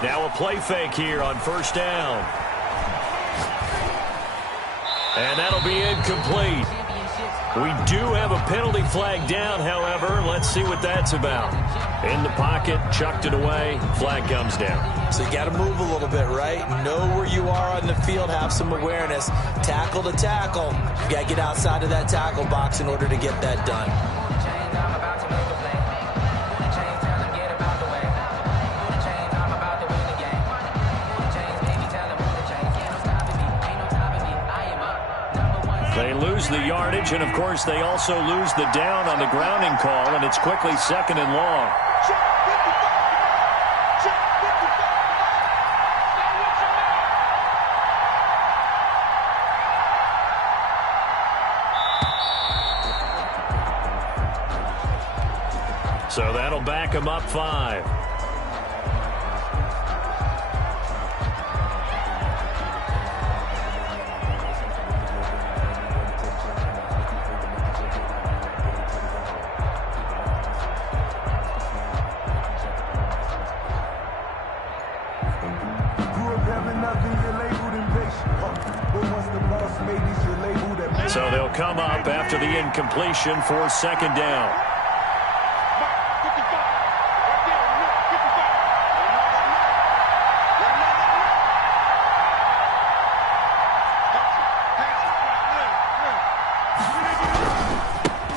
Now a play fake here on first down. And that'll be incomplete. We do have a penalty flag down, however. Let's see what that's about. In the pocket, chucked it away, flag comes down. So you got to move a little bit, right? Know where you are on the field, have some awareness. Tackle to tackle. You got to get outside of that tackle box in order to get that done. They lose the yardage, and, of course, they also lose the down on the grounding call, and it's quickly 2nd and long. So that'll back them up 5. So they'll come up after the incompletion for 2nd down.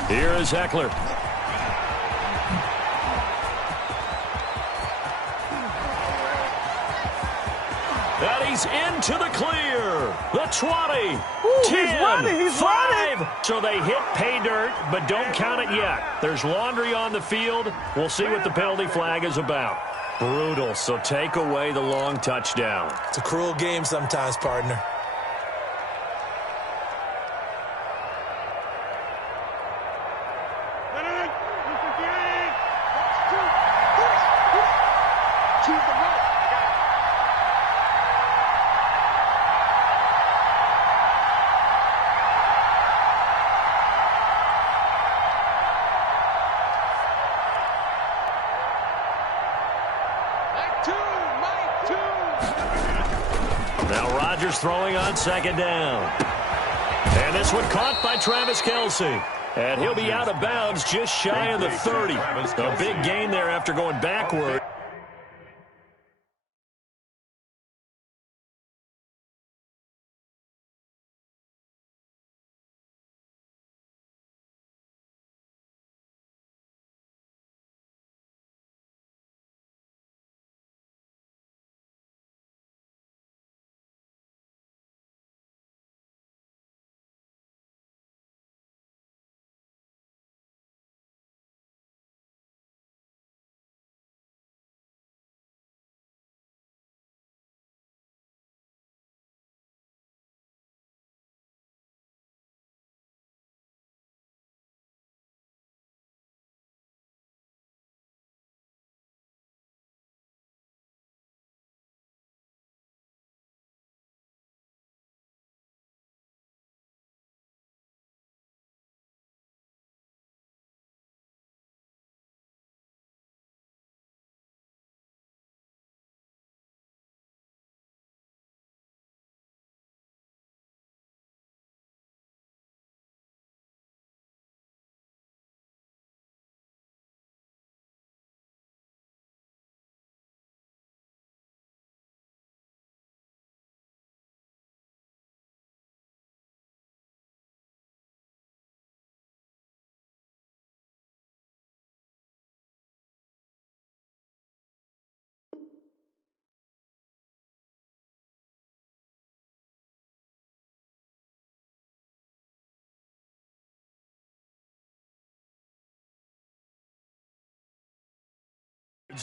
Here is Heckler. And he's into the clear. The 20. Ooh, 10. He's 5. running. So they hit pay dirt, but don't count it yet. There's laundry on the field. We'll see what the penalty flag is about. Brutal, so take away the long touchdown. It's a cruel game sometimes, partner. Now Rodgers throwing on 2nd down. And this one caught by Travis Kelce. And he'll be out of bounds just shy of the 30. A big gain there after going backward.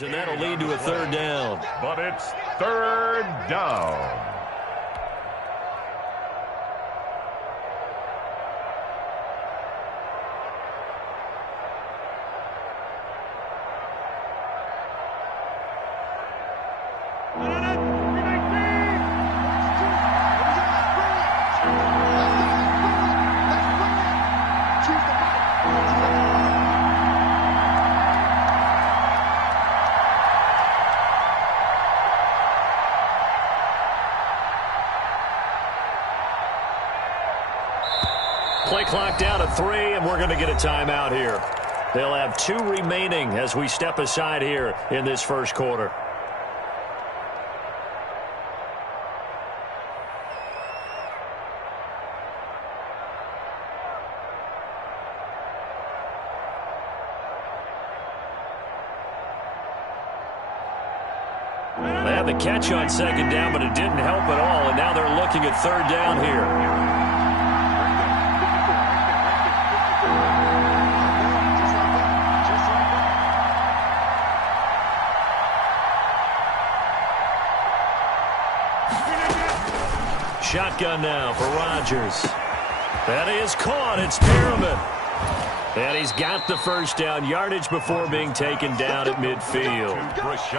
And that'll lead to a 3rd down. But it's 3rd down. Play clock down to 3, and we're going to get a timeout here. They'll have 2 remaining as we step aside here in this first quarter. They had the catch on second down, but it didn't help at all, and now they're looking at third down here. Shotgun now for Rodgers. That is caught. It's Perriman. And he's got the first down yardage before being taken down at midfield.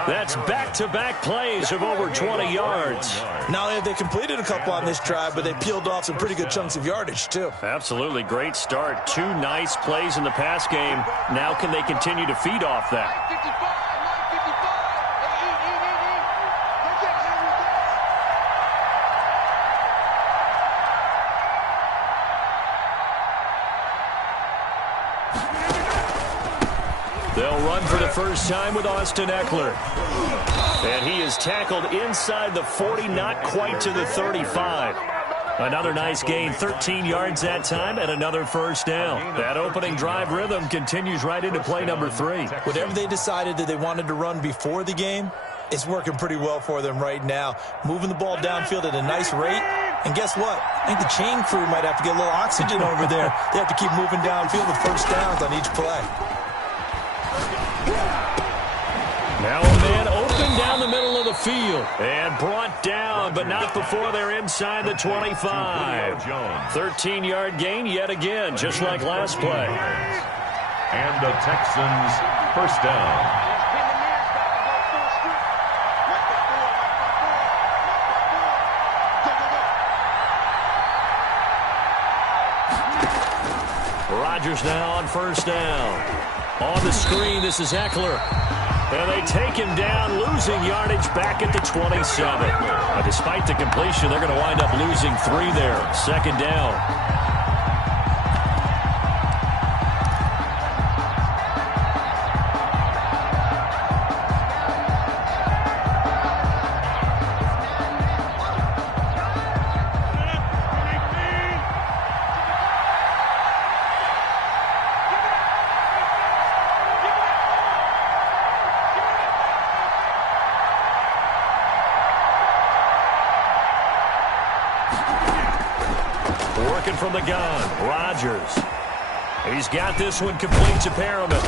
That's back-to-back plays of over 20 yards. Not only have they completed a couple on this drive, but they peeled off some pretty good chunks of yardage, too. Absolutely great start. 2 nice plays in the pass game. Now can they continue to feed off that? They'll run for the first time with Austin Eckler. And he is tackled inside the 40, not quite to the 35. Another nice gain, 13 yards that time, and another first down. That opening drive rhythm continues right into play number 3. Whatever they decided that they wanted to run before the game, it's working pretty well for them right now. Moving the ball downfield at a nice rate. And guess what? I think the chain crew might have to get a little oxygen over there. They have to keep moving downfield with first downs on each play. Now a man open down the middle of the field and brought down, but not before they're inside the 25. 13-yard gain yet again, just like last play. And the Texans first down. Rodgers now on first down. On the screen, this is Eckler. And they take him down, losing yardage back at the 27. Despite the completion, they're going to wind up losing 3 there. Second down. Working from the gun, Rodgers. He's got this one complete to Perriman.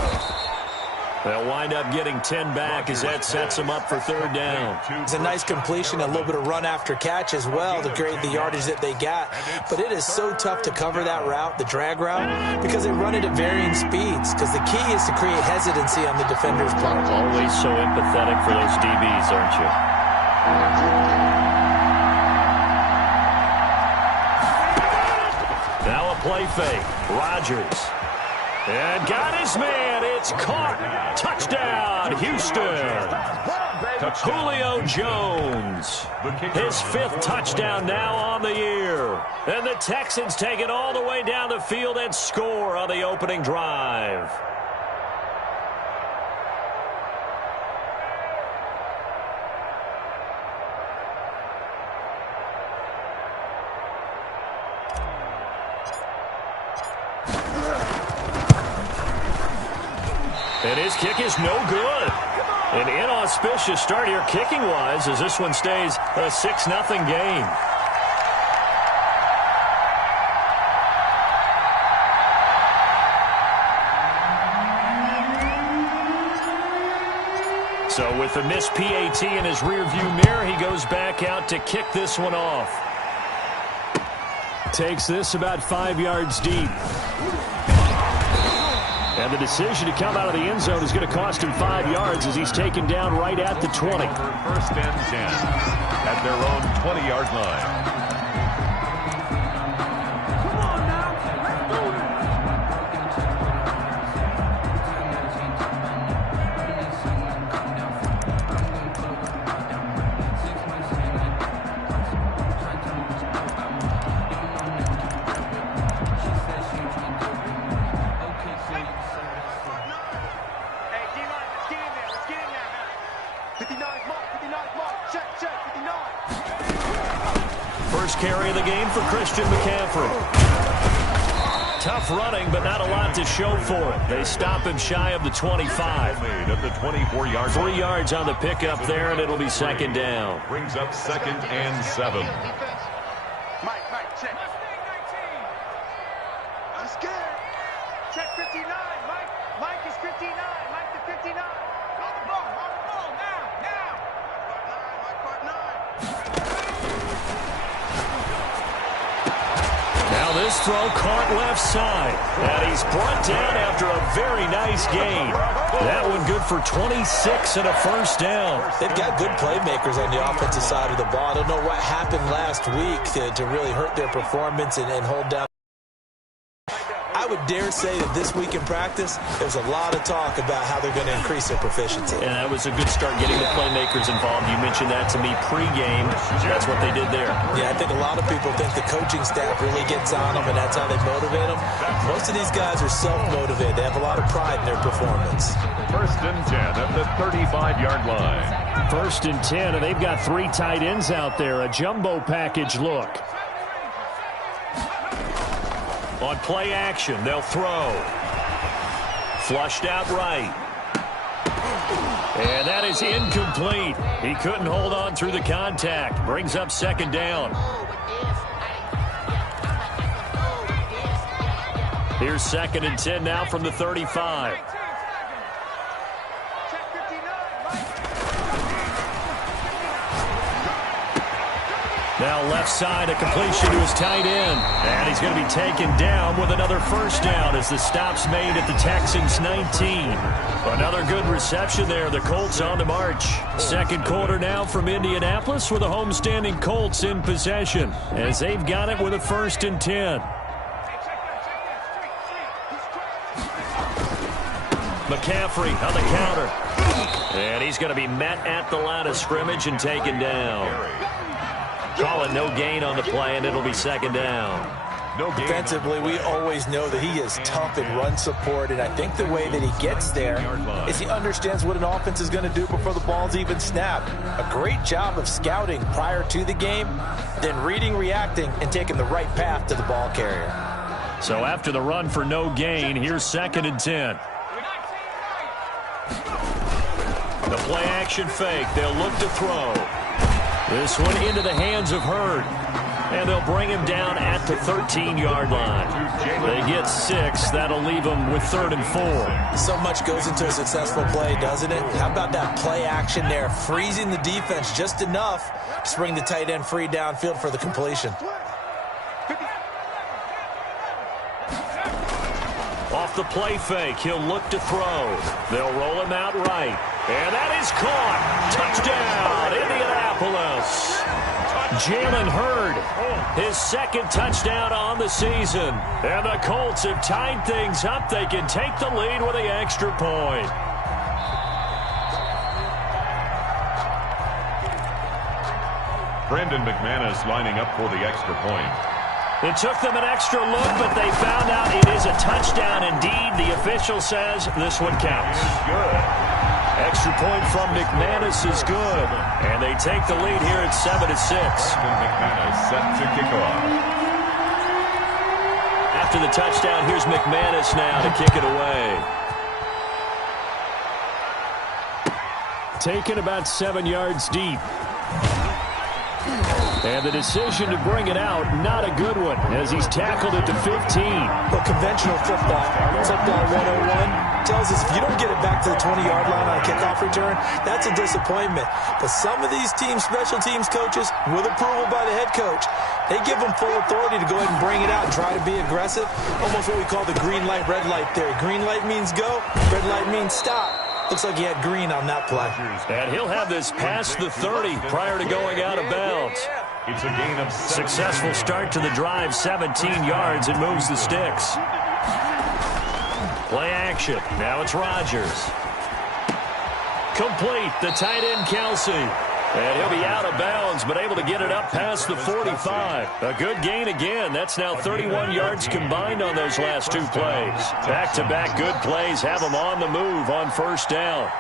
They'll wind up getting 10 back as that sets them up for third down. It's a nice completion, a little bit of run after catch as well to create the yardage that they got. But it is so tough to cover that route, the drag route, because they run it at varying speeds. Because the key is to create hesitancy on the defender's part. Always so empathetic for those DBs, aren't you? Now a play fake. Rodgers. And got his man. It's caught. Touchdown, Houston. Julio Jones. His 5th touchdown now on the year. And the Texans take it all the way down the field and score on the opening drive. And his kick is no good. An inauspicious start here kicking-wise as this one stays a 6-0 game. So with the missed PAT in his rearview mirror, he goes back out to kick this one off. Takes this about 5 yards deep. And the decision to come out of the end zone is going to cost him 5 yards as he's taken down right at the 20. First and 10 at their own 20-yard line. First carry of the game for Christian McCaffrey. Tough running, but not a lot to show for it. They stop him shy of the 25. At the 24-yard 3 yards on the pickup there, and it'll be second down. Brings up 2nd and 7. Mike, check. I'm scared. Check 59. Mike is 59. Mike to 59. On the ball, now. Mike part 9. Now this throw caught left side. And he's brought down after a very nice gain. That one good for 26 and a first down. They've got good playmakers on the offensive side of the ball. I don't know what happened last week to really hurt their performance and hold down. I would dare say that this week in practice, there's a lot of talk about how they're going to increase their proficiency. And that was a good start getting the playmakers involved. You mentioned that to me pregame. That's what they did there. Yeah, I think a lot of people think the coaching staff really gets on them, and that's how they motivate them. Most of these guys are self-motivated. They have a lot of pride in their performance. 1st and 10 at the 35-yard line. 1st and 10, and they've got 3 tight ends out there. A jumbo package look. On play action, they'll throw. Flushed out right. And that is incomplete. He couldn't hold on through the contact. Brings up second down. Here's 2nd and 10 now from the 35. Now left side, a completion to his tight end. And he's going to be taken down with another first down as the stop's made at the Texans' 19. Another good reception there. The Colts on the march. Second quarter now from Indianapolis with the homestanding Colts in possession as they've got it with a 1st and 10. McCaffrey on the counter. And he's going to be met at the line of scrimmage and taken down. Call it no gain on the play, and it'll be second down. Defensively, we always know that he is tough in run support, and I think the way that he gets there is he understands what an offense is going to do before the ball's even snapped. A great job of scouting prior to the game, then reading, reacting, and taking the right path to the ball carrier. So after the run for no gain, here's 2nd and 10. The play action fake. They'll look to throw. This one into the hands of Hurd. And they'll bring him down at the 13-yard line. They get 6. That'll leave them with 3rd and 4. So much goes into a successful play, doesn't it? How about that play action there? Freezing the defense just enough to bring the tight end free downfield for the completion. Off the play fake, he'll look to throw. They'll roll him out right. And that is caught. Touchdown, Indianapolis. Jalen Hurd, his 2nd touchdown on the season. And the Colts have tied things up. They can take the lead with the extra point. Brandon McManus lining up for the extra point. It took them an extra look, but they found out it is a touchdown indeed. The official says this one counts. Good. Extra point from McManus is good. And they take the lead here at 7-6. Brandon McManus set to kick off. After the touchdown, here's McManus now to kick it away. Taken about 7 yards deep. And the decision to bring it out, not a good one, as he's tackled it to 15. But conventional football 101, tells us if you don't get it back to the 20-yard line on a kickoff return, that's a disappointment. But some of these special teams coaches, with approval by the head coach, they give them full authority to go ahead and bring it out and try to be aggressive. Almost what we call the green light, red light theory. Green light means go, red light means stop. Looks like he had green on that play. And he'll have this past the 30 prior to going out of bounds. It's a gain of 7. Successful start to the drive, 17 yards, and moves the sticks. Play action. Now it's Rodgers. Complete. The tight end, Kelsey. And he'll be out of bounds, but able to get it up past the 45. A good gain again. That's now 31 yards combined on those last 2 plays. Back-to-back good plays have them on the move on first down.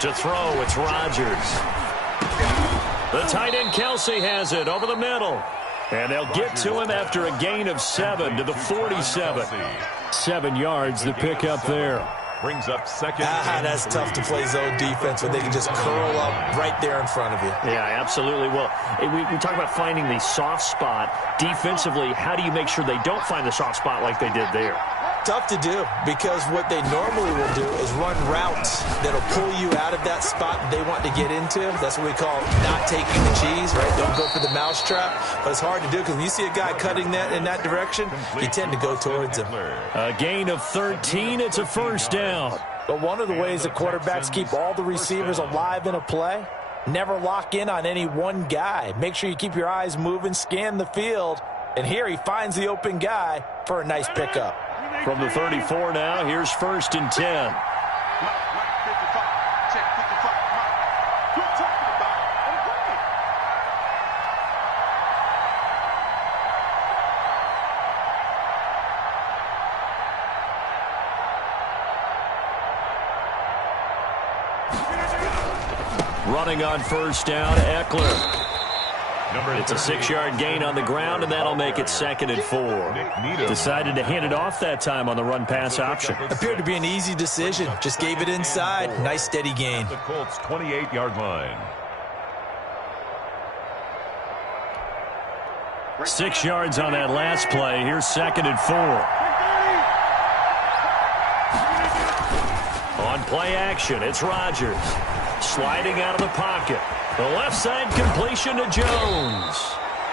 To throw, it's Rodgers. The tight end Kelsey has it over the middle. And they'll get to him after a gain of 7 to the 47. 7 yards to pick up there. Brings up second. That's tough to play zone defense when they can just curl up right there in front of you. Yeah, absolutely. Well, we talk about finding the soft spot. Defensively, how do you make sure they don't find the soft spot like they did there? Tough to do, because what they normally will do is run routes that'll pull you out of that spot they want to get into. That's what we call not taking the cheese, right? Don't go for the mousetrap. But it's hard to do, because when you see a guy cutting that in that direction, you tend to go towards him. A gain of 13. It's a first down. But one of the ways that quarterbacks keep all the receivers alive in a play, never lock in on any one guy. Make sure you keep your eyes moving, scan the field. And here he finds the open guy for a nice pickup. From the 34 now, here's 1st and 10. Running on 1st down, Eckler. It's a 6-yard gain on the ground, and that'll make it 2nd and 4. Decided to hand it off that time on the run-pass option. Appeared to be an easy decision. Just gave it inside. Nice, steady gain. The Colts' 28-yard line. 6 yards on that last play. Here's 2nd and 4. On play action, it's Rodgers. Sliding out of the pocket. The left side completion to Jones.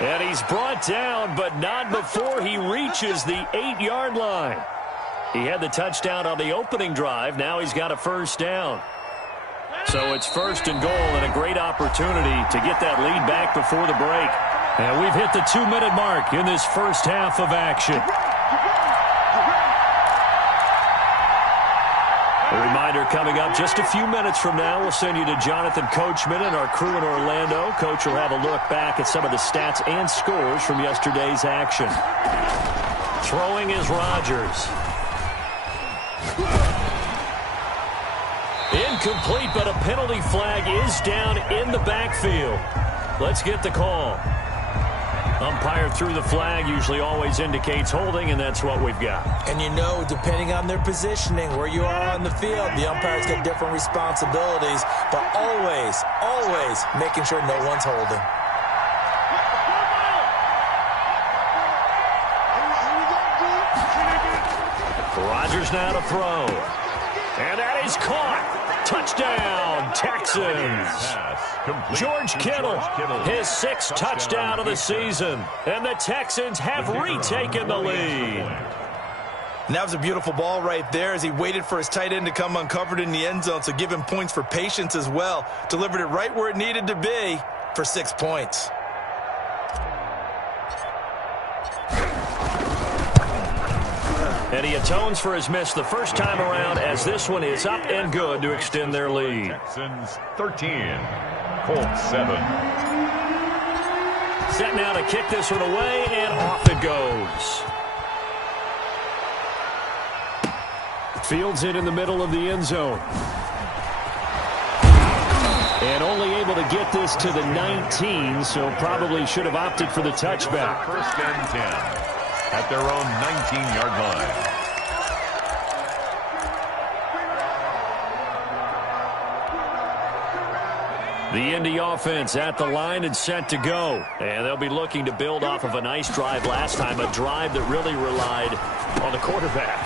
And he's brought down, but not before he reaches the 8-yard line. He had the touchdown on the opening drive. Now he's got a first down. So it's 1st and goal, and a great opportunity to get that lead back before the break. And we've hit the 2-minute mark in this first half of action. A reminder coming up just a few minutes from now. We'll send you to Jonathan Coachman and our crew in Orlando. Coach will have a look back at some of the stats and scores from yesterday's action. Throwing is Rodgers. Incomplete, but a penalty flag is down in the backfield. Let's get the call. Umpire threw the flag, usually always indicates holding, and that's what we've got. And you know, depending on their positioning, where you are on the field, the umpire's got different responsibilities, but always, always making sure no one's holding. Rodgers now to throw. And that is caught. Touchdown, Texans. George Kittle, his 6th touchdown of the season. And the Texans have retaken the lead. And that was a beautiful ball right there as he waited for his tight end to come uncovered in the end zone, so give him points for patience as well. Delivered it right where it needed to be for 6 points. And he atones for his miss the first time around, as this one is up and good to extend their lead. Texans 13, Colts 7. Set now to kick this one away, and off it goes. Fields it in the middle of the end zone. And only able to get this to the 19, so probably should have opted for the touchback. 1st and 10. At their own 19-yard line. The Indy offense at the line and set to go. And they'll be looking to build off of a nice drive last time, a drive that really relied on the quarterback.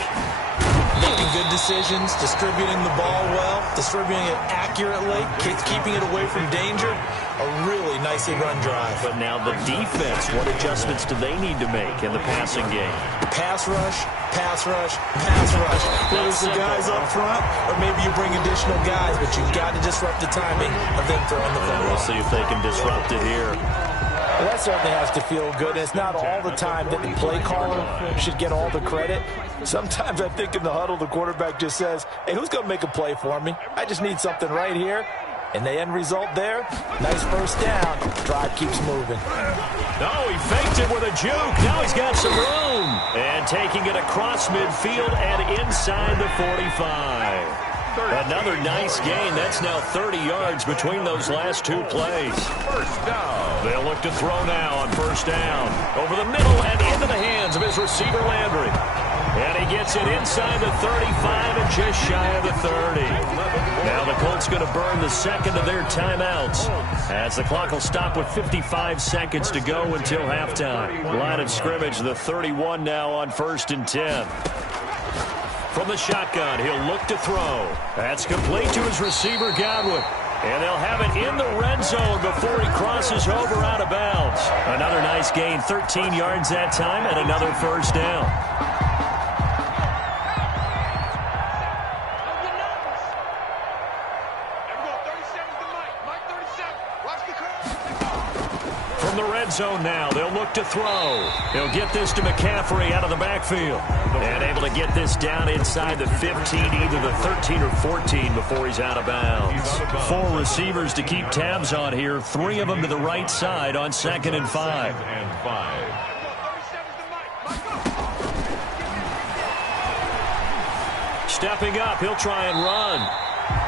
Making good decisions, distributing the ball well, distributing it accurately, keeping it away from danger. A really nicely run drive. But now the defense, what adjustments do they need to make in the passing game? Pass rush, pass rush, pass rush. Whether it's the guys up front, or maybe you bring additional guys, but you've got to disrupt the timing of them throwing the football. We'll see if they can disrupt it here. Well, that certainly has to feel good. It's not all the time that the play caller should get all the credit. Sometimes I think in the huddle, the quarterback just says, hey, who's going to make a play for me? I just need something right here. And the end result there, nice first down. Drive keeps moving. Oh, he faked it with a juke. Now he's got some room. And taking it across midfield and inside the 45. A another nice gain. That's now 30 yards between those last two plays. First down. They'll look to throw now on first down. Over the middle and into the hands of his receiver, Landry. And he gets it inside the 35 and just shy of the 30. Now the Colts going to burn the second of their timeouts as the clock will stop with 55 seconds to go until halftime. Line of scrimmage, the 31 now on 1st and 10. From the shotgun, he'll look to throw. That's complete to his receiver, Godwin. And they'll have it in the red zone before he crosses over out of bounds. Another nice gain, 13 yards that time, and another first down. From the red zone now, they'll look to throw. He'll get this to McCaffrey out of the backfield. And able to get this down inside the 15, either the 13 or 14 before he's out of bounds. 4 receivers to keep tabs on here. 3 of them to the right side on 2nd and 5. Stepping up, he'll try and run.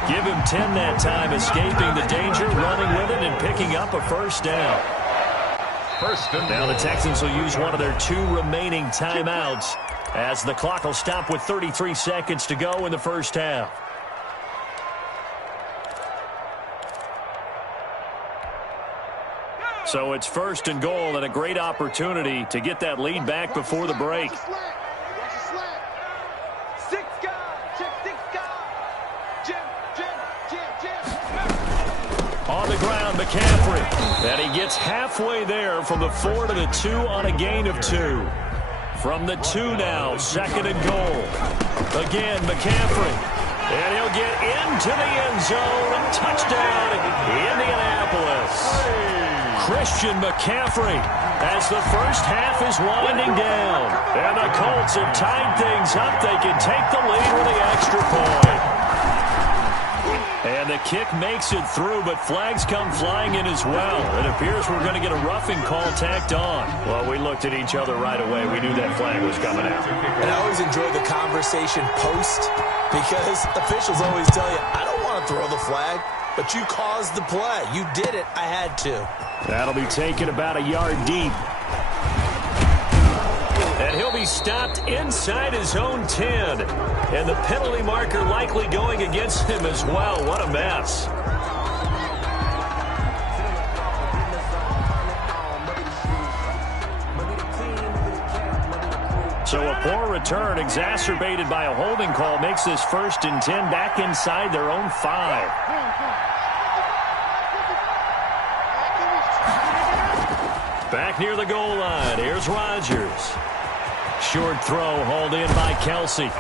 Give him 10 that time, escaping the danger, running with it, and picking up a first down. Now the Texans will use one of their 2 remaining timeouts as the clock will stop with 33 seconds to go in the first half. So it's 1st and goal and a great opportunity to get that lead back before the break. On the ground, McCaffrey. And he gets halfway there from the 4 to the 2 on a gain of 2. From the 2 now, 2nd and goal. Again, McCaffrey. And he'll get into the end zone. Touchdown, Indianapolis. Christian McCaffrey as the first half is winding down. And the Colts have tied things up. They can take the lead with the extra point. And the kick makes it through, but flags come flying in as well. It appears we're going to get a roughing call tacked on. Well, we looked at each other right away. We knew that flag was coming out. And I always enjoy the conversation post because officials always tell you, I don't want to throw the flag, but you caused the play. You did it. I had to. That'll be taken about a yard deep. And he'll be stopped inside his own 10. And the penalty marker likely going against him as well. What a mess. So a poor return exacerbated by a holding call makes this 1st and 10 back inside their own 5. Back near the goal line. Here's Rodgers. Short throw hauled in by Kelsey.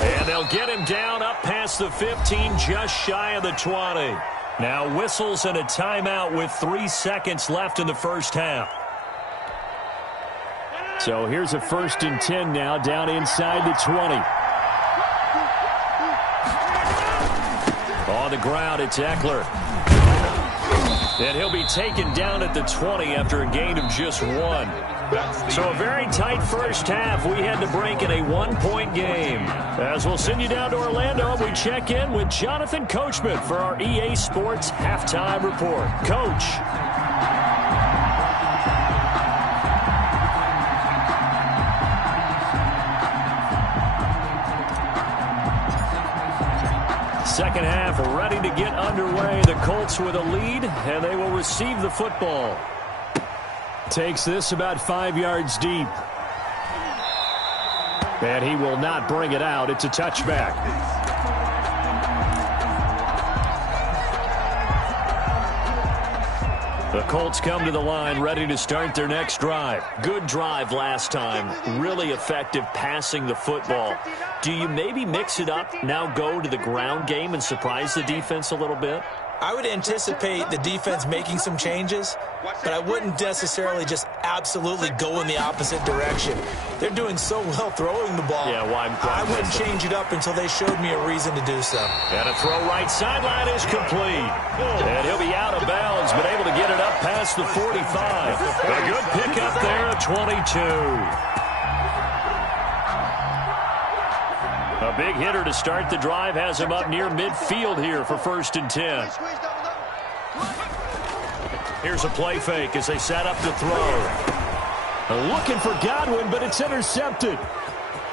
And they'll get him down up past the 15, just shy of the 20. Now whistles and a timeout with 3 seconds left in the first half. So here's a 1st and 10 now down inside the 20. On the ground, it's Eckler. And he'll be taken down at the 20 after a gain of just 1. So a very tight first half. We had to break in a 1-point game. As we'll send you down to Orlando, we check in with Jonathan Coachman for our EA Sports Halftime Report. Coach. Second half ready to get underway. The Colts with a lead, and they will receive the football. Takes this about 5 yards deep. And he will not bring it out. It's a touchback. The Colts come to the line ready to start their next drive. Good drive last time. Really effective passing the football. Do you maybe mix it up, now go to the ground game and surprise the defense a little bit? I would anticipate the defense making some changes, but I wouldn't necessarily just absolutely go in the opposite direction. They're doing so well throwing the ball. Yeah, why I wouldn't change it up until they showed me a reason to do so. And a throw right sideline is complete. And he'll be out of bounds, but able to get it up past the 45. A good pickup there at 22. A big hitter to start the drive has him up near midfield here for 1st and 10. Here's a play fake as they set up to throw. Looking for Godwin, but it's intercepted.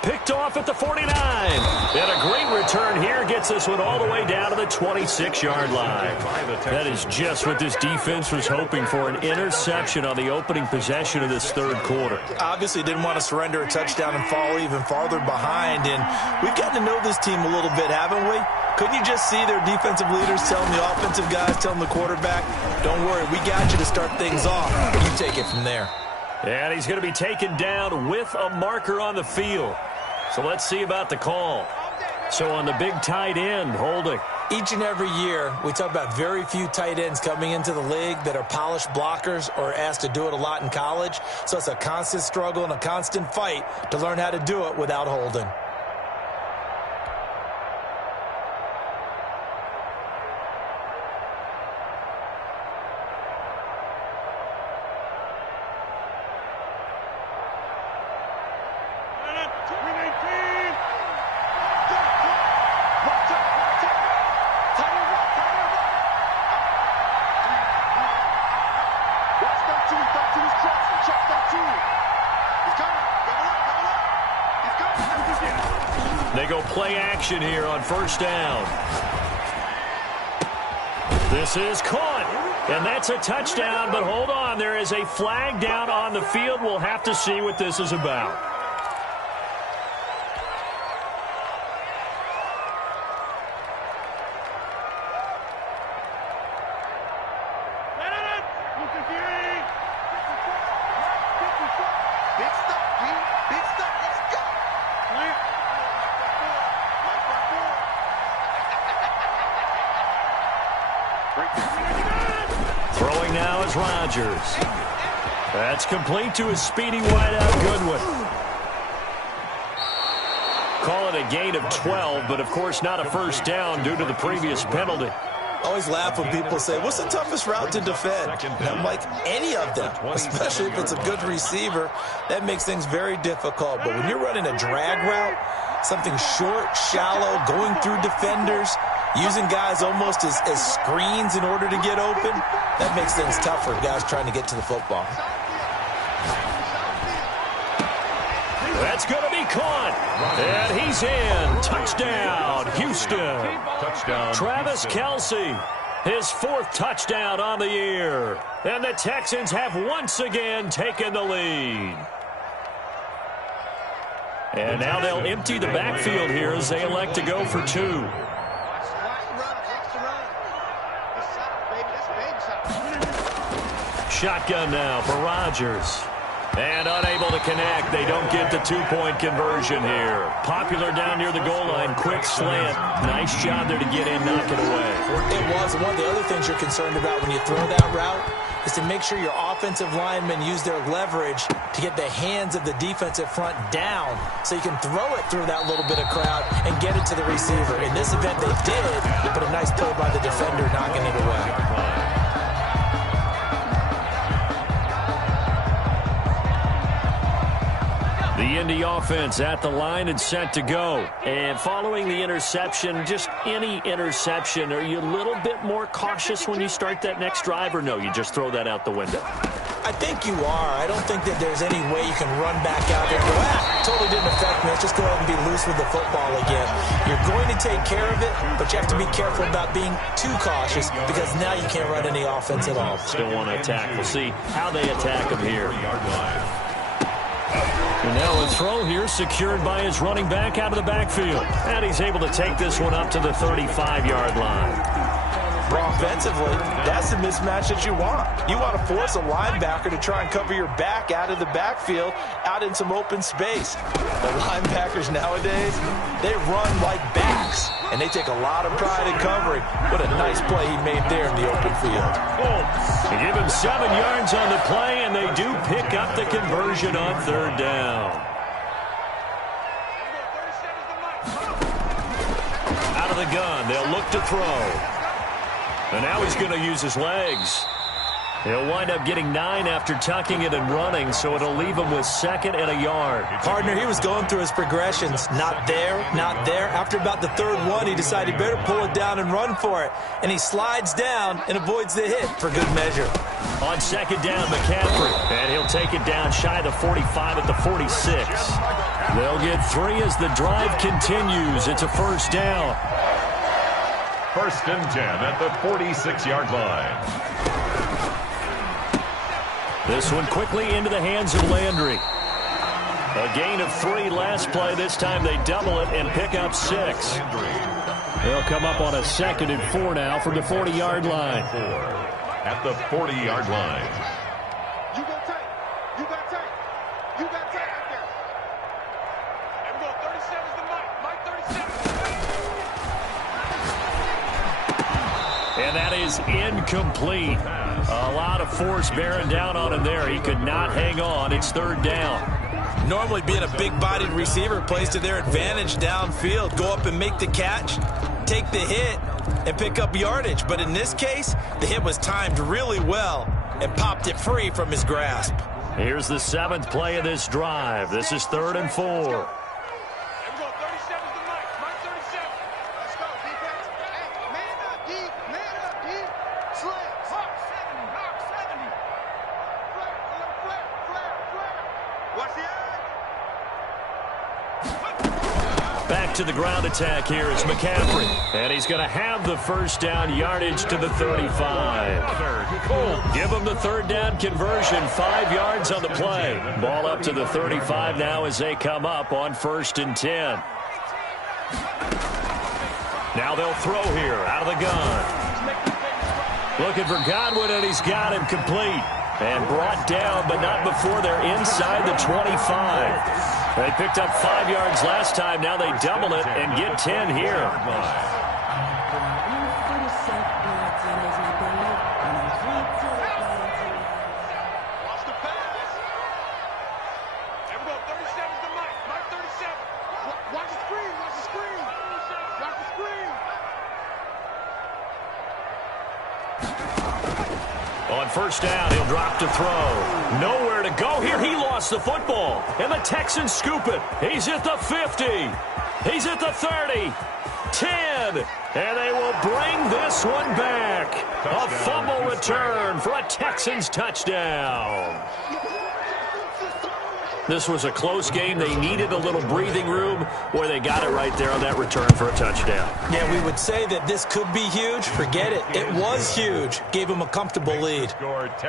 Picked off at the 49. And a great return here gets this one all the way down to the 26-yard line. That is just what this defense was hoping for, an interception on the opening possession of this 3rd quarter. Obviously didn't want to surrender a touchdown and fall even farther behind. And we've gotten to know this team a little bit, haven't we? Couldn't you just see their defensive leaders telling the offensive guys, telling the quarterback, don't worry, we got you to start things off. You take it from there. And he's going to be taken down with a marker on the field. So let's see about the call. So on the big tight end, holding. Each and every year, we talk about very few tight ends coming into the league that are polished blockers or asked to do it a lot in college. So it's a constant struggle and a constant fight to learn how to do it without holding. They go play action here on 1st down. This is caught, and that's a touchdown, but hold on, there is a flag down on the field. We'll have to see what this is about. Throwing now is Rodgers. That's complete to his speedy wideout Goodwin. Call it a gain of 12, but of course not a 1st down due to the previous penalty. Always laugh when people say, what's the toughest route to defend? And I'm like, any of them, especially if it's a good receiver. That makes things very difficult. But when you're running a drag route, something short, shallow, going through defenders, using guys almost as screens in order to get open, that makes things tough for guys trying to get to the football. That's going to be caught. And he's in. Touchdown, Houston. Touchdown, Travis Kelce, his 4th touchdown on the year. And the Texans have once again taken the lead. And now they'll empty the backfield here as they elect to go for 2. Shotgun now for Rodgers. And unable to connect. They don't get the 2-point conversion here. Popular down near the goal line. Quick slant. Nice job there to get in, knock it away. It was. One of the other things you're concerned about when you throw that route is to make sure your offensive linemen use their leverage to get the hands of the defensive front down so you can throw it through that little bit of crowd and get it to the receiver. In this event, they did, but a nice play by the defender knocking it away. The Indy offense at the line and set to go. And following the interception, just any interception, are you a little bit more cautious when you start that next drive, or no, you just throw that out the window? I think you are. I don't think that there's any way you can run back out there and go, totally didn't affect me. Let's just go ahead and be loose with the football again. You're going to take care of it, but you have to be careful about being too cautious because now you can't run any offense at all. Still want to attack. We'll see how they attack him here. And now a throw here secured by his running back out of the backfield. And he's able to take this one up to the 35-yard line. Offensively, that's the mismatch that you want. You want to force a linebacker to try and cover your back out of the backfield, out in some open space. The linebackers nowadays, they run like backs, and they take a lot of pride in covering. What a nice play he made there in the open field. They give him 7 yards on the play, and they do pick up the conversion on 3rd down. Out of the gun, they'll look to throw. And now he's going to use his legs. He'll wind up getting 9 after tucking it and running, so it'll leave him with 2nd and a yard. Partner, he was going through his progressions. Not there, not there. After about the 3rd one, he decided he better pull it down and run for it. And he slides down and avoids the hit for good measure. On 2nd down, McCaffrey. And he'll take it down shy of the 45 at the 46. They'll get 3 as the drive continues. It's a 1st down. 1st and 10 at the 46-yard line. This one quickly into the hands of Landry. A gain of 3 last play. This time they double it and pick up 6. They'll come up on a 2nd and 4 now from the 40-yard line. At the 40-yard line. You got tight. You got tight. You got tight out there. And we go 37's the Mike. Mike 37. And that is incomplete. A lot of force bearing down on him there. He could not hang on. It's 3rd down. Normally being a big-bodied receiver plays to their advantage downfield. Go up and make the catch, take the hit, and pick up yardage. But in this case, the hit was timed really well and popped it free from his grasp. Here's the 7th play of this drive. This is 3rd and 4. Back to the ground attack here is McCaffrey. And he's going to have the 1st down, yardage to the 35. Give him the 3rd down conversion, 5 yards on the play. Ball up to the 35 now as they come up on 1st and 10. Now they'll throw here out of the gun. Looking for Godwin, and he's got him complete. And brought down, but not before they're inside the 25. They picked up 5 yards last time. Now they double it and get 10 here. On 1st down, he'll drop to throw. Nowhere to go here. He lost the football. And the Texans scoop it. He's at the 50. He's at the 30. 10. And they will bring this one back. A fumble return for a Texans touchdown. This was a close game. They needed a little breathing room. Boy, they got it right there on that return for a touchdown. Yeah, we would say that this could be huge. Forget it. It was huge. Gave him a comfortable lead.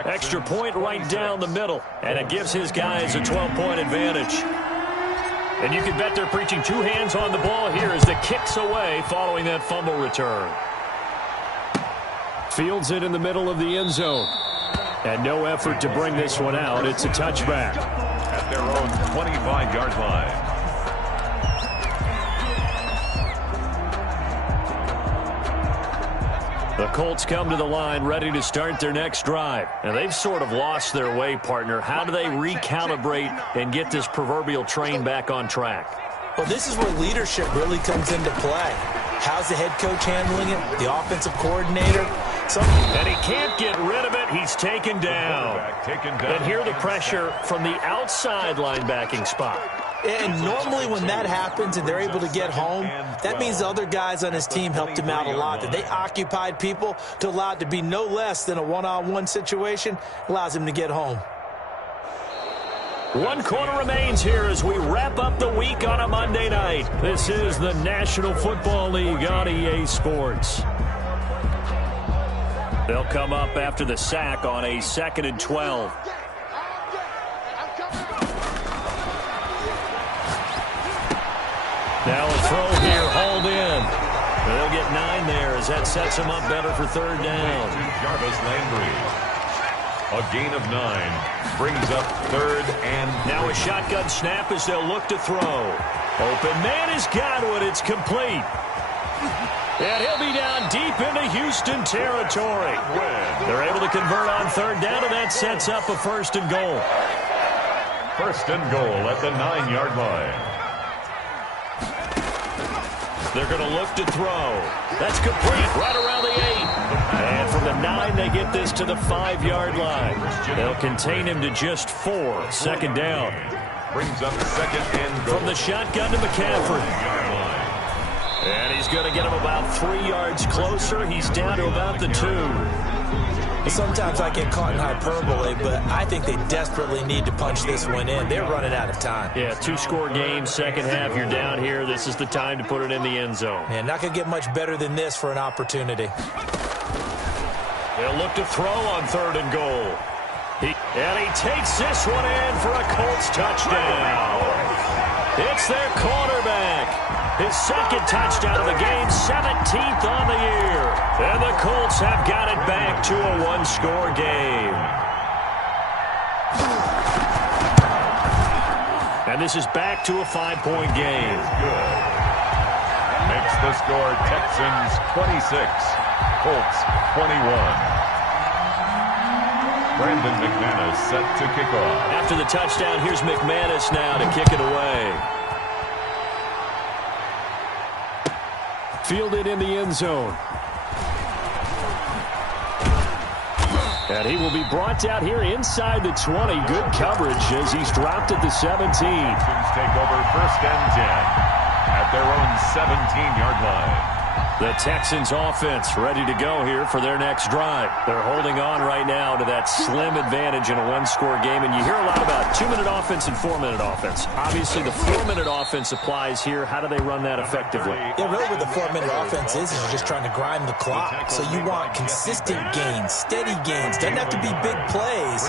Extra point right down the middle. And it gives his guys a 12-point advantage. And you can bet they're preaching 2 hands on the ball here as the kick's away following that fumble return. Fields it in the middle of the end zone. And no effort to bring this one out. It's a touchback. At their own 25-yard line. The Colts come to the line ready to start their next drive. And they've sort of lost their way, partner. How do they recalibrate and get this proverbial train back on track? Well, this is where leadership really comes into play. How's the head coach handling it? The offensive coordinator? And he can't get rid of it. He's taken down. And here the pressure from the outside linebacking spot. And normally when that happens and they're able to get home, that means the other guys on his team helped him out a lot. That they occupied people to allow it to be no less than a one-on-one situation, allows him to get home. 1 quarter remains here as we wrap up the week on a Monday night. This is the National Football League on EA Sports. They'll come up after the sack on a 2nd and 12. Now a throw here, hauled in. They'll get 9 there as that sets them up better for 3rd down. Jarvis Landry. A gain of 9 brings up 3rd and 3. Now a shotgun snap as they'll look to throw. Open man is Godwin. It's complete. And he'll be down deep into Houston territory. They're able to convert on 3rd down, and that sets up a 1st and goal. 1st and goal at the 9-yard line. They're going to look to throw. That's complete right around the 8. And from the 9, they get this to the 5-yard line. They'll contain him to just 4. Second down. Brings up second and goal. From the shotgun to McCaffrey. And he's going to get him about 3 yards closer. He's down to about the 2. Sometimes I get caught in hyperbole, but I think they desperately need to punch this one in. They're running out of time. Yeah, 2-score game, second half. You're down here. This is the time to put it in the end zone. Yeah, not going to get much better than this for an opportunity. They'll look to throw on 3rd and goal. And he takes this one in for a Colts touchdown. It's their quarterback. His second touchdown of the game, 17th on the year. And the Colts have got it back to a 1-score game. And this is back to a 5-point game. Good. Makes the score Texans 26, Colts 21. Brandon McManus set to kick off. After the touchdown, here's McManus now to kick it away. Fielded in the end zone. And he will be brought down here inside the 20. Good coverage as he's dropped at the 17. Texans take over 1st and 10 at their own 17-yard line. The Texans offense ready to go here for their next drive. They're holding on right now to that slim advantage in a 1-score game. And you hear a lot about 2-minute offense and 4-minute offense. Obviously, the 4-minute offense applies here. How do they run that effectively? Yeah, really what the 4-minute offense is you're just trying to grind the clock. So you want consistent gains, steady gains. Doesn't have to be big plays,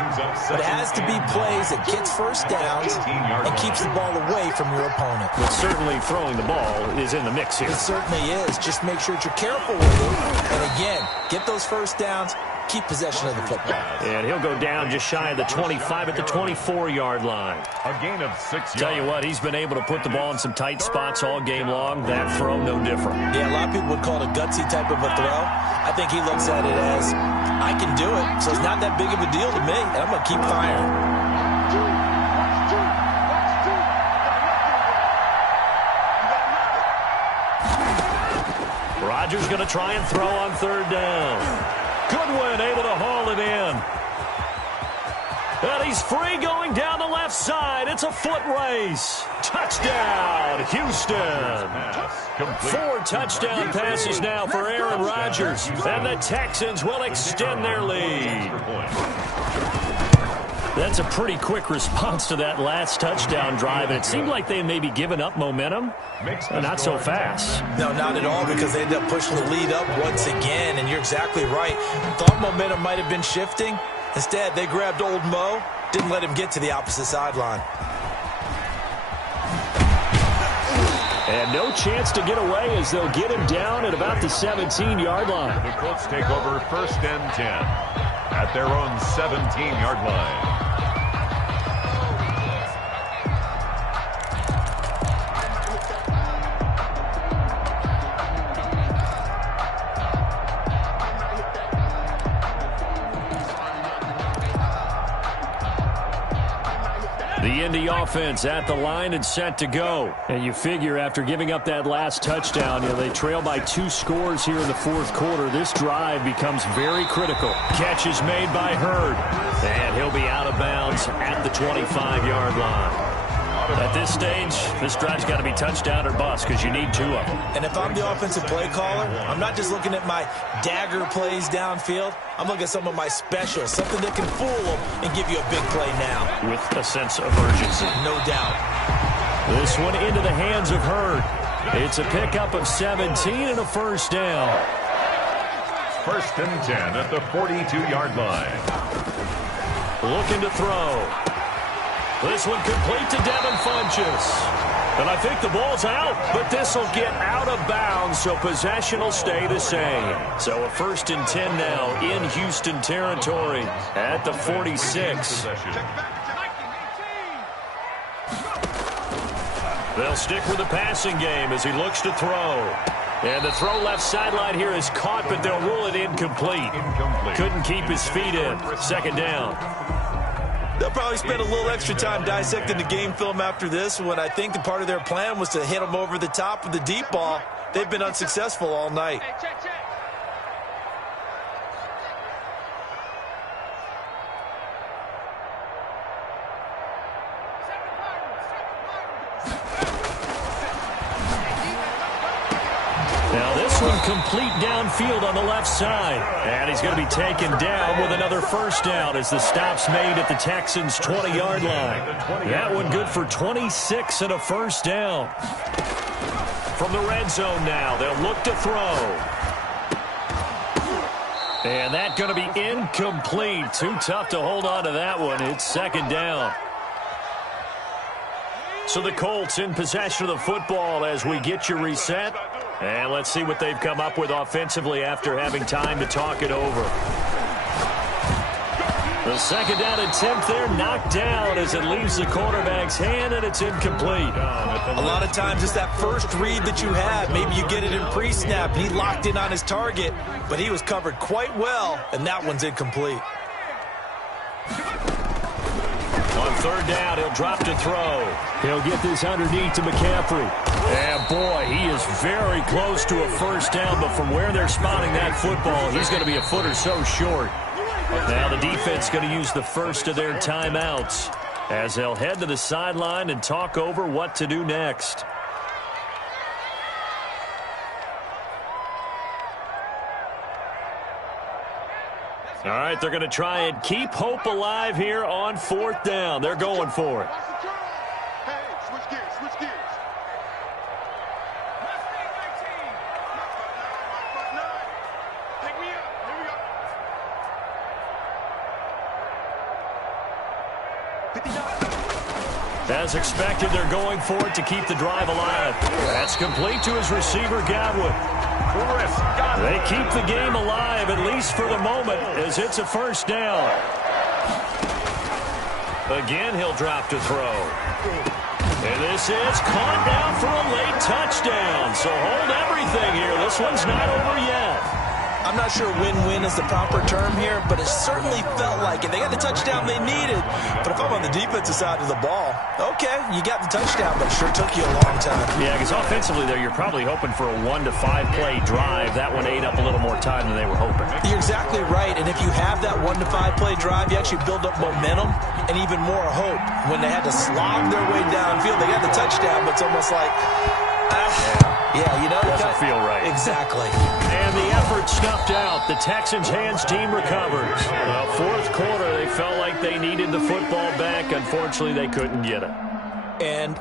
but it has to be plays that gets first downs and keeps the ball away from your opponent. But certainly throwing the ball is in the mix here. It certainly is. Just make sure that you're careful with it. And again, get those first downs, keep possession of the football. And he'll go down just shy of the 25 at the 24-yard line. A gain of 6 yards. Tell you what, he's been able to put the ball in some tight spots all game long. That throw, no different. Yeah, a lot of people would call it a gutsy type of a throw. I think he looks at it as, I can do it, so it's not that big of a deal to me, and I'm going to keep firing. Rodgers going to try and throw on 3rd down. Goodwin able to haul it in. And he's free going down the left side. It's a foot race. Touchdown, Houston. 4 touchdown passes now for Aaron Rodgers. And the Texans will extend their lead. That's a pretty quick response to that last touchdown drive. And it seemed like they had maybe given up momentum. Not so fast. No, not at all, because they ended up pushing the lead up once again. And you're exactly right. Thought momentum might have been shifting. Instead, they grabbed old Mo, didn't let him get to the opposite sideline. And no chance to get away as they'll get him down at about the 17-yard line. The Colts take over 1st and 10 at their own 17-yard line. The Indy offense at the line and set to go. And you figure after giving up that last touchdown, they trail by 2 scores here in the 4th quarter. This drive becomes very critical. Catch is made by Hurd. And he'll be out of bounds at the 25-yard line. At this stage, this drive's got to be touchdown or bust because you need 2 of them. And if I'm the offensive play caller, I'm not just looking at my dagger plays downfield. I'm looking at some of my specials, something that can fool them and give you a big play now. With a sense of urgency. No doubt. This one into the hands of Hurd. It's a pickup of 17 and a first down. 1st and 10 at the 42-yard line. Looking to throw. This one complete to Devin Funchess. And I think the ball's out, but this will get out of bounds, so possession will stay the same. So a 1st and 10 now in Houston territory at the 46. They'll stick with the passing game as he looks to throw. And the throw left sideline here is caught, but they'll rule it incomplete. Couldn't keep his feet in. 2nd down. They'll probably spend a little extra time dissecting the game film after this when I think the part of their plan was to hit them over the top of the deep ball. They've been unsuccessful all night. complete downfield on the left side. And he's going to be taken down with another first down as the stop's made at the Texans' 20-yard line. That one good for 26 and a first down. From the red zone now, they'll look to throw. And that's going to be incomplete. Too tough to hold on to that one. It's second down. So the Colts in possession of the football as we get you reset. And let's see what they've come up with offensively after having time to talk it over. The second down attempt there knocked down as it leaves the quarterback's hand, and it's incomplete. A lot of times it's that first read that you have. Maybe you get it in pre-snap, and he locked in on his target, but he was covered quite well, and that one's incomplete. On third down, he'll drop to throw. He'll get this underneath to McCaffrey. And, boy, he is very close to a first down, but from where they're spotting that football, he's going to be a foot or so short. Now the defense going to use the first of their timeouts as they'll head to the sideline and talk over what to do next. All right, they're going to try and keep hope alive here on fourth down. They're going for it. Hey, switch gears, switch gears. Take me up. Here we go. As expected, they're going for it to keep the drive alive. That's complete to his receiver, Godwin. They keep the game alive, at least for the moment, as it's a first down. Again, he'll drop to throw. And this is caught down for a late touchdown. So hold everything here. This one's not over yet. I'm not sure win-win is the proper term here, but it certainly felt like it. They got the touchdown they needed. But if I'm on the defensive side of the ball, okay, you got the touchdown, but it sure took you a long time. Yeah, because offensively there, you're probably hoping for a 1 to 5 play drive. That one ate up a little more time than they were hoping. You're exactly right, and if you have that 1 to 5 play drive, you actually build up momentum and even more hope. When they had to slog their way downfield, they got the touchdown, but it's almost like, yeah, you know, doesn't feel right. Exactly. And the effort snuffed out. The Texans' hands team recovers. Fourth quarter, they felt like they needed the football back. Unfortunately, they couldn't get it. And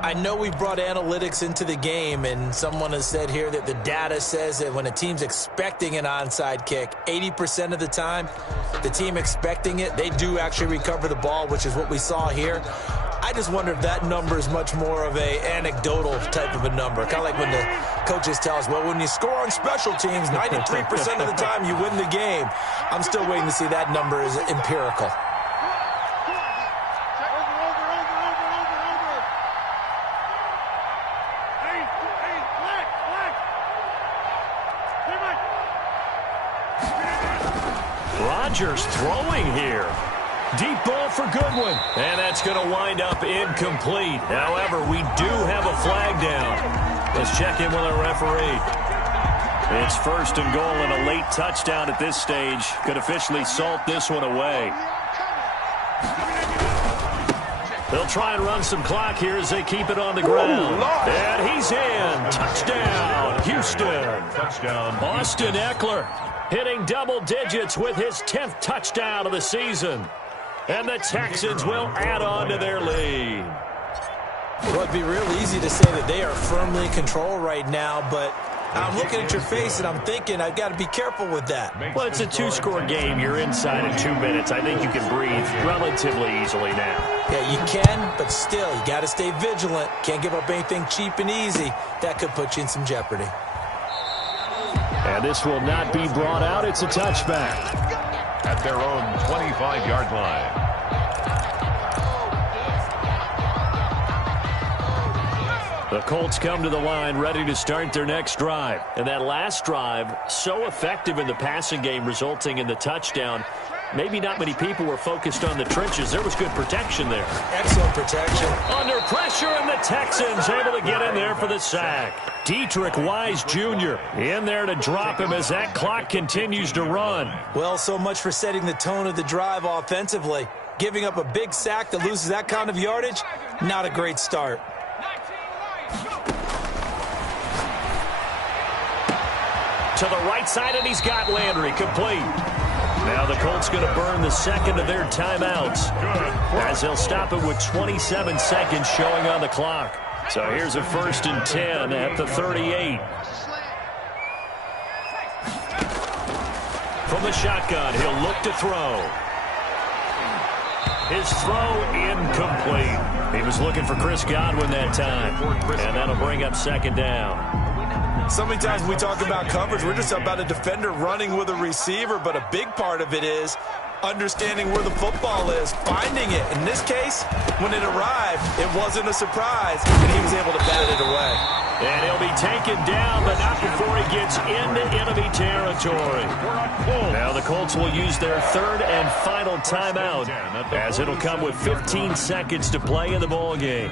I know we brought analytics into the game, and someone has said here that the data says that when a team's expecting an onside kick, 80% of the time, the team expecting it, they do actually recover the ball, which is what we saw here. I just wonder if that number is much more of a anecdotal type of a number. Kind of like when the coaches tell us, well, when you score on special teams, 93% of the time you win the game. I'm still waiting to see that number is empirical. Rodgers throwing here. Deep ball for Goodwin. And that's going to wind up incomplete. However, we do have a flag down. Let's check in with our referee. It's first and goal and a late touchdown at this stage. Could officially salt this one away. They'll try and run some clock here as they keep it on the ground. And he's in. Touchdown, Houston. Touchdown. Austin Eckler hitting double digits with his 10th touchdown of the season. And the Texans will add on to their lead. Well, it'd be real easy to say that they are firmly in control right now, but I'm looking at your face and I'm thinking I've got to be careful with that. Well, it's a two-score game. You're inside in 2 minutes. I think you can breathe relatively easily now. Yeah, you can, but still, you got to stay vigilant. Can't give up anything cheap and easy. That could put you in some jeopardy. And this will not be brought out. It's a touchback. At their own 25-yard line. The Colts come to the line ready to start their next drive. And that last drive, so effective in the passing game, resulting in the touchdown. Maybe not many people were focused on the trenches. There was good protection there. Excellent protection. Under pressure, and the Texans able to get in there for the sack. Dietrich Wise Jr. in there to drop him as that clock continues to run. Well, so much for setting the tone of the drive offensively. Giving up a big sack that loses that kind of yardage, not a great start. to the right side, and he's got Landry complete. Now the Colts going to burn the second of their timeouts as they'll stop it with 27 seconds showing on the clock. So here's a 1st and 10 at the 38. From the shotgun, he'll look to throw. His throw incomplete. He was looking for Chris Godwin that time, and that'll bring up 2nd down. So many times we talk about coverage, we're just about a defender running with a receiver, but a big part of it is understanding where the football is, finding it. In this case, when it arrived, it wasn't a surprise, and he was able to bat it away. And he'll be taken down, but not before he gets into enemy territory. Now the Colts will use their 3rd and final timeout, as it'll come with 15 seconds to play in the ball game.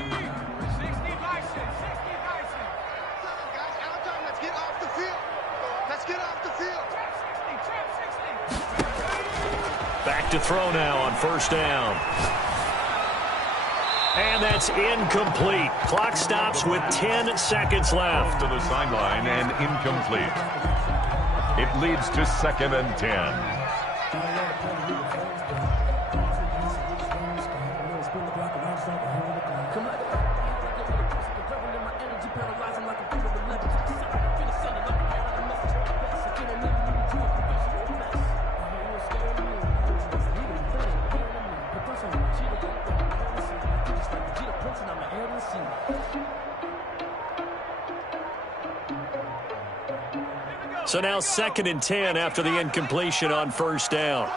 Back to throw now on 1st down. And that's incomplete. Clock stops with 10 seconds left. To the sideline and incomplete. It leads to 2nd and 10. So now 2nd and 10 after the incompletion on 1st down.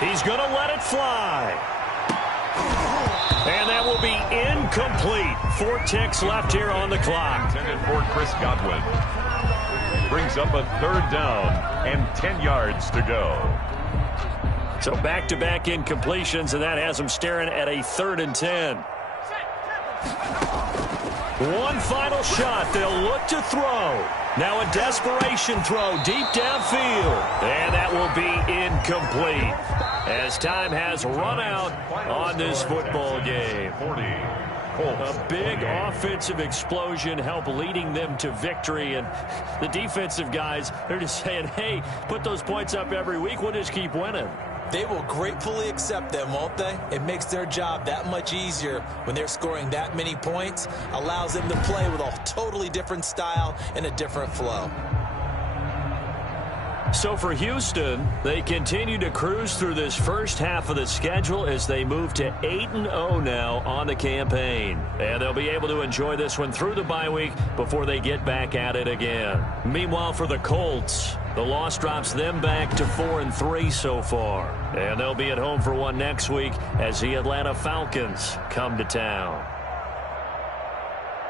He's going to let it fly. And that will be incomplete. 4 ticks left here on the clock. Intended for Chris Godwin. Brings up a 3rd down and 10 yards to go. So back-to-back incompletions, and that has him staring at a 3rd and 10. One final shot. They'll look to throw. Now a desperation throw deep downfield. And that will be incomplete as time has run out on this football game. A big offensive explosion helped leading them to victory. And the defensive guys, they're just saying, hey, put those points up every week. We'll just keep winning. They will gratefully accept them, won't they? It makes their job that much easier when they're scoring that many points. Allows them to play with a totally different style and a different flow. So for Houston, they continue to cruise through this first half of the schedule as they move to 8-0 now on the campaign. And they'll be able to enjoy this one through the bye week before they get back at it again. Meanwhile, for the Colts, the loss drops them back to 4-3 so far. And they'll be at home for one next week as the Atlanta Falcons come to town.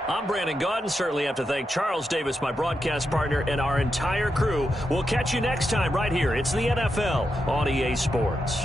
I'm Brandon Gaudin. Certainly have to thank Charles Davis, my broadcast partner, and our entire crew. We'll catch you next time right here. It's the NFL on EA Sports.